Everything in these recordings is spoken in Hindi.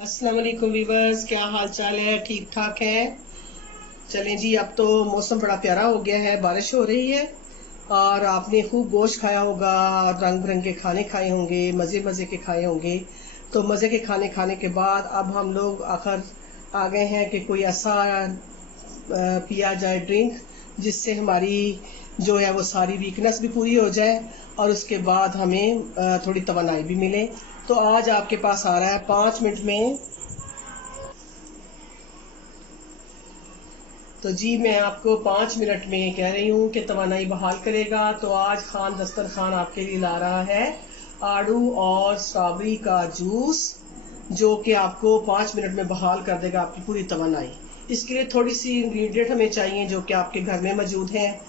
अस्सलाम वालेकुम वीवर्स, क्या हाल चाल है? ठीक ठाक है। चलें जी, अब तो मौसम बड़ा प्यारा हो गया है, बारिश हो रही है और आपने खूब गोश्त खाया होगा, रंग बिरंगे खाने खाए होंगे, मज़े मज़े के खाए होंगे। तो मज़े के खाने खाने के बाद अब हम लोग आखिर आ गए हैं कि कोई ऐसा पिया जाए ड्रिंक जिससे हमारी जो है वो सारी वीकनेस भी पूरी हो जाए और उसके बाद हमें थोड़ी तवानाई भी मिले। तो आज आपके पास आ रहा है 5 मिनट में। तो जी मैं आपको 5 मिनट में कह रही हूँ कि तवानाई बहाल करेगा। तो आज खान दस्तरखान आपके लिए ला रहा है आड़ू और स्ट्रॉबेरी का जूस, जो कि आपको 5 मिनट में बहाल कर देगा आपकी पूरी तवानाई। इसके लिए थोड़ी सी इंग्रेडिएंट हमें चाहिए जो कि आपके घर में मौजूद हैं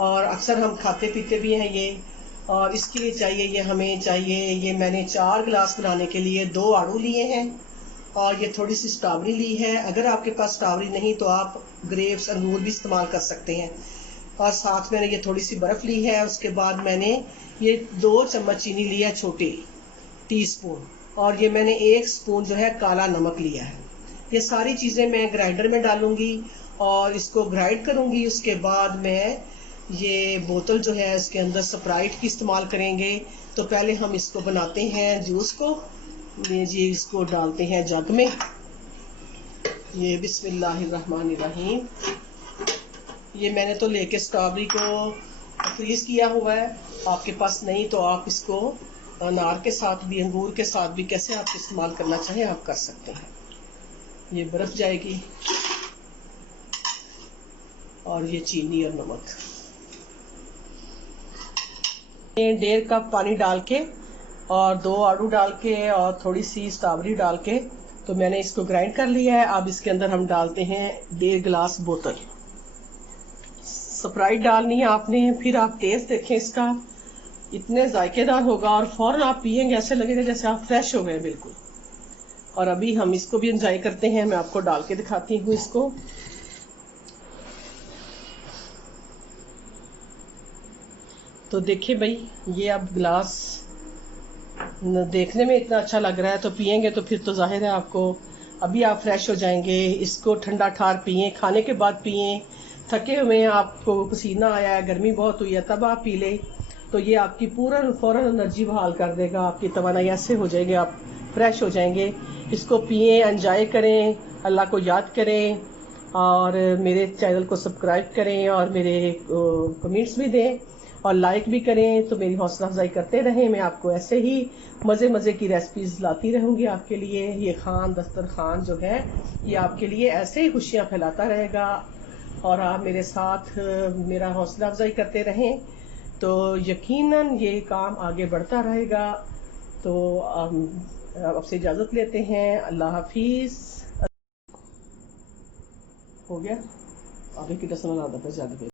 और अक्सर हम खाते पीते भी हैं ये। और इसके लिए चाहिए ये मैंने 4 गिलास बनाने के लिए 2 आड़ू लिए हैं और ये थोड़ी सी स्ट्रॉबेरी ली है। अगर आपके पास स्ट्रॉबेरी नहीं तो आप ग्रेप्स अंगूर भी इस्तेमाल कर सकते हैं। और साथ मैंने ये थोड़ी सी बर्फ़ ली है। उसके बाद मैंने ये 2 चम्मच चीनी लिया है, छोटे टीस्पून। और ये मैंने 1 स्पून जो है काला नमक लिया है। ये सारी चीज़ें मैं ग्राइंडर में डालूंगी और इसको ग्राइंड करूंगी। उसके बाद मैं ये बोतल जो है इसके अंदर स्प्राइट की इस्तेमाल करेंगे। तो पहले हम इसको बनाते हैं जूस को। ये जी इसको डालते हैं जग में। ये बिस्मिल्लाहिर्रहमानिर्रहीम। ये मैंने तो लेके स्ट्रॉबेरी को फ्रीज किया हुआ है। आपके पास नहीं तो आप इसको अनार के साथ भी, अंगूर के साथ भी, कैसे आप इस्तेमाल करना चाहें आप कर सकते हैं। ये बर्फ जाएगी और ये चीनी और नमक। 1.5 कप पानी डाल के और 2 आड़ू डाल के और थोड़ी सी स्ट्रॉबेरी डाल के तो मैंने इसको ग्राइंड कर लिया है। अब इसके अंदर हम डालते हैं 1.5 गिलास बोतल स्प्राइट डालनी है आपने। फिर आप टेस्ट देखें इसका, इतने जायकेदार होगा और फौरन आप पियेंगे ऐसे लगेगा जैसे आप फ्रेश हो गए बिल्कुल। और अभी हम इसको भी एंजॉय करते हैं। मैं आपको डाल के दिखाती हूँ इसको। तो देखिए भाई, ये अब गिलास देखने में इतना अच्छा लग रहा है, तो पियेंगे तो फिर तो जाहिर है आपको अभी आप फ्रेश हो जाएंगे। इसको ठंडा ठार पिए, खाने के बाद पिए। थके हुए हैं, आपको पसीना आया है, गर्मी बहुत हुई है, तब आप पी ले तो ये आपकी पूरा फौरन एनर्जी बहाल कर देगा। आपकी तवानाई ऐसे हो जाएगी, आप फ्रेश हो जाएंगे। इसको पिए, एंजॉय करें, अल्लाह को याद करें और मेरे चैनल को सब्सक्राइब करें और मेरे कमेंट्स भी दें और लाइक भी करें। तो मेरी हौसला अफजाई करते रहें। मैं आपको ऐसे ही मज़े मज़े की रेसिपीज़ लाती रहूँगी आपके लिए। ये खान दस्तरखान जो है ये आपके लिए ऐसे ही खुशियाँ फैलाता रहेगा और आप मेरे साथ मेरा हौसला अफजाई करते रहें तो यकीनन ये काम आगे बढ़ता रहेगा। तो आपसे इजाज़त लेते हैं। अल्लाह हाफिज़। हो गया आगे की दस ज़्यादा पे